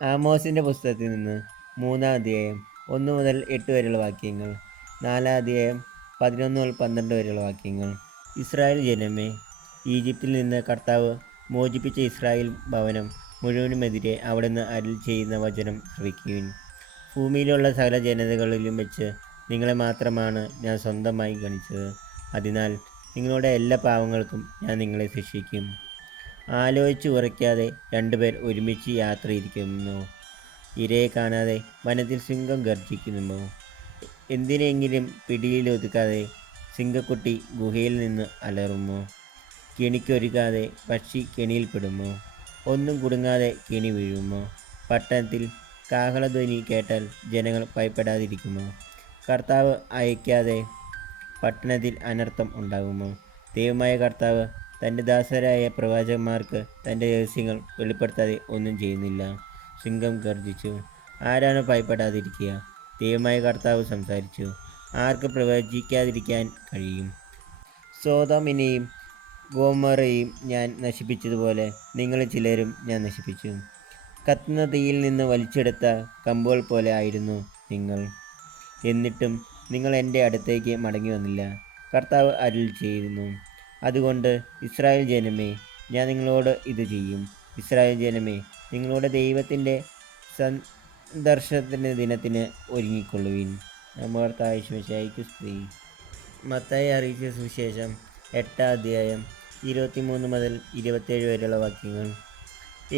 ആമോസിൻ്റെ പുസ്തകത്തിൽ നിന്ന് 3-ാം അധ്യായം 1 മുതൽ 8 വരെയുള്ള വാക്യങ്ങൾ. 4-ാം അധ്യായം 11 മുതൽ 12 വരെയുള്ള വാക്യങ്ങൾ. ഇസ്രായേൽ ജനമേ, ഈജിപ്തിൽ നിന്ന് കർത്താവ് മോചിപ്പിച്ച ഇസ്രായേൽ ഭവനം മുഴുവനുമെതിരെ അവിടുന്ന് അരുളി ചെയ്യുന്ന വചനം ശ്രവിക്കുവിൻ. ഭൂമിയിലുള്ള സകല ജനതകളിലും വെച്ച് നിങ്ങളെ മാത്രമാണ് ഞാൻ സ്വന്തമായി ഗണിച്ചത്. അതിനാൽ നിങ്ങളുടെ എല്ലാ പാവങ്ങൾക്കും ഞാൻ നിങ്ങളെ ശിക്ഷിക്കും. ആലോചിച്ച് ഉറയ്ക്കാതെ രണ്ടുപേർ ഒരുമിച്ച് യാത്രയിരിക്കുമോ? ഇരയെ കാണാതെ വനത്തിൽ സിംഹം ഗർജിക്കുമോ? എന്തിനെങ്കിലും പിടിയിലൊതുക്കാതെ സിംഹക്കുട്ടി ഗുഹയിൽ നിന്ന് അലറുമോ? കെണിക്കൊരുക്കാതെ പക്ഷി കെണിയിൽപ്പെടുമോ? ഒന്നും കുടുങ്ങാതെ കെണി വീഴുമോ? പട്ടണത്തിൽ കാഹളധ്വനി കേട്ടാൽ ജനങ്ങൾ ഭയപ്പെടാതിരിക്കുമോ? കർത്താവ് അയക്കാതെ പട്ടണത്തിൽ അനർത്ഥം ഉണ്ടാകുമോ? ദൈവമായ കർത്താവ് തൻ്റെ ദാസരായ പ്രവാചകന്മാർക്ക് തൻ്റെ രഹസ്യങ്ങൾ വെളിപ്പെടുത്താതെ ഒന്നും ചെയ്യുന്നില്ല. സിംഹം ഗർജിച്ചു, ആരാണ് ഭയപ്പെടാതിരിക്കുക? ദൈവമായ കർത്താവ് സംസാരിച്ചു, ആർക്ക് പ്രവചിക്കാതിരിക്കാൻ കഴിയും? സോദോമിനെയും ഗൊമോറയെയും ഞാൻ നശിപ്പിച്ചതുപോലെ നിങ്ങളിൽ ചിലരും ഞാൻ നശിപ്പിച്ചു. കത്തുന്ന തീയിൽ നിന്ന് വലിച്ചെടുത്ത കമ്പുകൾ പോലെ ആയിരുന്നു നിങ്ങൾ. എന്നിട്ടും നിങ്ങൾ എൻ്റെ അടുത്തേക്ക് മടങ്ങി വന്നില്ല, കർത്താവ് അരുളി ചെയ്യുന്നു. അതുകൊണ്ട് ഇസ്രായേൽ ജനമേ, ഞാൻ നിങ്ങളോട് ഇത് ചെയ്യും. ഇസ്രായേൽ ജനമേ, നിങ്ങളുടെ ദൈവത്തിൻ്റെ സന്ദർശന ദിനത്തിന് ഒരുങ്ങിക്കൊള്ളുവിൻ. നമ്മുടെ കർത്താവായ യേശുമിശിഹായ്ക്ക് സ്തുതി. മത്തായി അറിയിച്ച സുവിശേഷം 8-ാം അധ്യായം 23 മുതൽ 27 വരെയുള്ള വാക്യങ്ങൾ.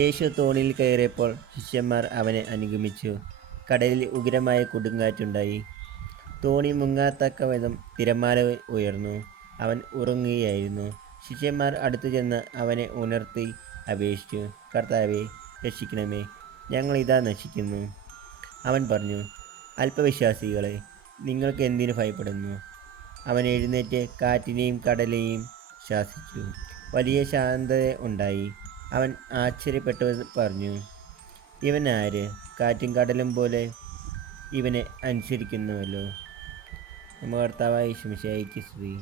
യേശു തോണിയിൽ കയറിയപ്പോൾ ശിഷ്യന്മാർ അവനെ അനുഗമിച്ചു. കടലിൽ ഉഗ്രമായ കൊടുങ്കാറ്റുണ്ടായി. തോണി മുങ്ങാത്തക്കവിധം തിരമാല ഉയർന്നു. അവൻ ഉറങ്ങുകയായിരുന്നു. ശിഷ്യന്മാർ അടുത്തു ചെന്ന് അവനെ ഉണർത്തി അപേക്ഷിച്ചു, കർത്താവേ, രക്ഷിക്കണമേ, ഞങ്ങൾ ഇതാ നശിക്കുന്നു. അവൻ പറഞ്ഞു, അല്പവിശ്വാസികളെ, നിങ്ങൾക്ക് എന്തിനു ഭയപ്പെടുന്നു? അവൻ എഴുന്നേറ്റ് കാറ്റിനെയും കടലിനെയും ശാസിച്ചു. വലിയ ശാന്തത ഉണ്ടായി. അവൻ ആശ്ചര്യപ്പെട്ടു പറഞ്ഞു, ഇവൻ ആര്? കാറ്റും കടലും പോലെ ഇവനെ അനുസരിക്കുന്നുവല്ലോ. നമ്മുടെ കർത്താവായ യേശുമിശിഹായ്ക്ക് സ്തുതി.